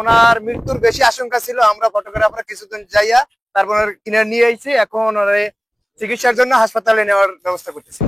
ওনার মৃত্যুর বেশি আশঙ্কা ছিল। আমরা ফটোগ্রাফার কিছুদিন যাইয়া তারপর কিনে নিয়ে আইছি, এখন ওনার চিকিৎসার জন্য হাসপাতালে নেওয়ার ব্যবস্থা করতেছি।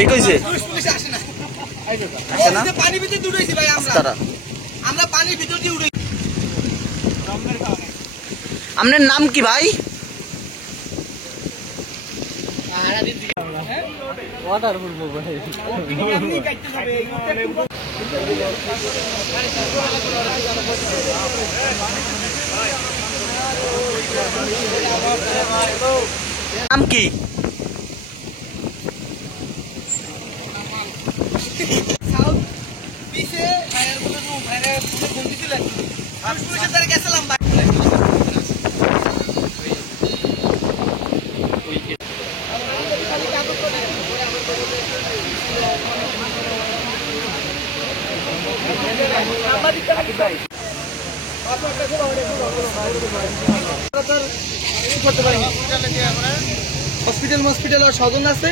এই কইছে পানির ভিতরে উঠেছি ভাই, আমরা পানির ভিতর দিয়ে উঠেছি। আপনার নাম কি ভাই? নাম কি? হসপিটাল স্বজন আছে।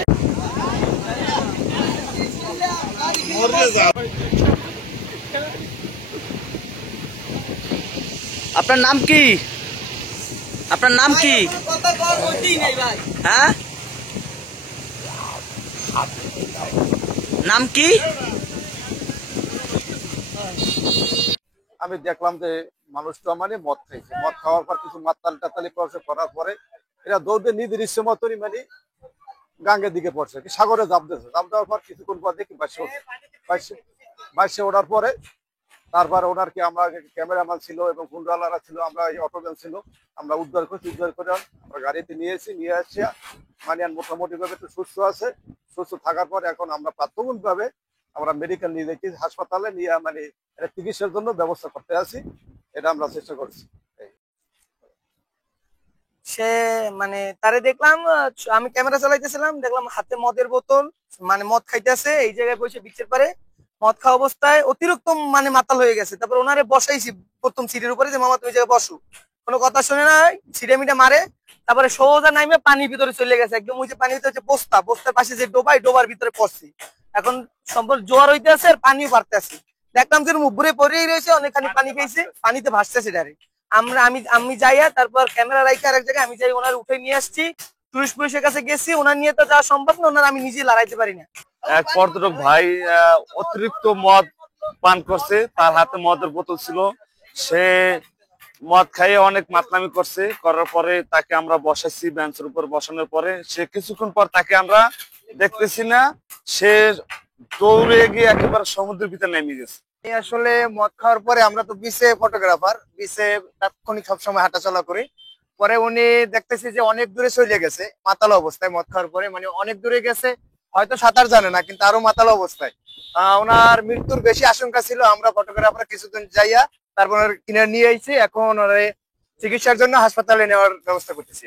আপনার নাম কি? আপনার নাম কি? হ্যাঁ, নাম কি? আমি দেখলাম যে মানুষটা মানে মদ খাইছে, মদ খাওয়ার পর কিছু মাতাল টাতালি করার পরে এরা দৌড়ে নিজের ইচ্ছে মতনই মানে গাঙ্গের দিকে পড়ছে, সাগরে জাপ দিয়েছে। জাপ দেওয়ার পর কিছুক্ষণ পর দেখি বাইশে ওঠার পরে তারপরে ওনার কি আমরা ক্যামেরাম্যান ছিল এবং গুন্ডালারা ছিল, আমরা অটোম্যান ছিল, আমরা উদ্ধার করে আমরা গাড়িতে নিয়ে আসছি। মানে মোটামুটি ভাবে একটু সুস্থ আছে। সুস্থ থাকার পর এখন আমরা প্রাথমিক ভাবে আমরা মেডিকেল নিয়ে যাচ্ছি, হাসপাতালে নিয়ে মানে চিকিৎসার জন্য ব্যবস্থা করতে আছি। এটা আমরা চেষ্টা করছি। সে মানে তারে দেখলাম, আমি ক্যামেরা চালাইতেছিলাম, দেখলাম হাতে মদের বোতল, মানে মদ খাইতেছে এই জায়গায় বসে বিচের পারে মদ খাওয়া অবস্থায় অতিরিক্ত মানে মাতাল হয়ে গেছে। তারপর ওনারে বসাইছি প্রথম সিটের উপরে যে মামা তুমি জায়গায় বসো, কোনো কথা শুনে নাই, সিটে মিটে মারে। তারপরে সোজা নাইমে পানির ভিতরে চলে গেছে, একদম ওই যে পানির ভিতরে হচ্ছে বস্তার পাশে যে ডোবার ভিতরে পড়ছি। এখন সম্পূর্ণ জোয়ার হইতে আছে আর পানিও বাড়তে আছে। দেখলাম যে উপরে পড়েই রয়েছে, অনেকখানি পানি পেয়েছে, পানিতে ভাসতেছে ডাইরেক্ট। আমি যাইয়া তারপর ক্যামেরা রাখি আরেক জায়গায়, আমি যাই ওনার উঠে নিয়ে আসছি। টুরিস্ট পুলিশের কাছে গেছি, ওনার নিয়ে তো যাওয়া সম্ভব না, ওনার আমি নিজে লড়াইতে পারি না। এক পর্যটক ভাই অতিরিক্ত মদ পান করছে, তার হাতে মদের বোতল ছিল, সে মদ খাইয়ে অনেক মাতলামি করছে। করার পরে তাকে আমরা বসাইছি বেঞ্চের উপর, বসানোর পরে সে কিছুক্ষণ পর তাকে আমরা দেখতেছি না, সে দৌড়ে গিয়ে একেবারে সমুদ্রের ভিতরে নেমে গেছে। আসলে মদ খাওয়ার পরে আমরা তো বিচে ফটোগ্রাফার, বিচে তাৎক্ষণিক সবসময় হাঁটাচলা করি। পরে উনি দেখতেছি যে অনেক দূরে চলে গেছে মাতাল অবস্থায়, মদ খাওয়ার পরে মানে অনেক দূরে গেছে, হয়তো সাঁতার জানে না কিন্তু আরো মাতাল অবস্থায়। ওনার মৃত্যুর বেশি আশঙ্কা ছিল। আমরা ফটোগ্রাফার কিছুদিন যাইয়া তারপর কিনে নিয়ে আইছি, এখন চিকিৎসার জন্য হাসপাতালে নেওয়ার ব্যবস্থা করতেছি।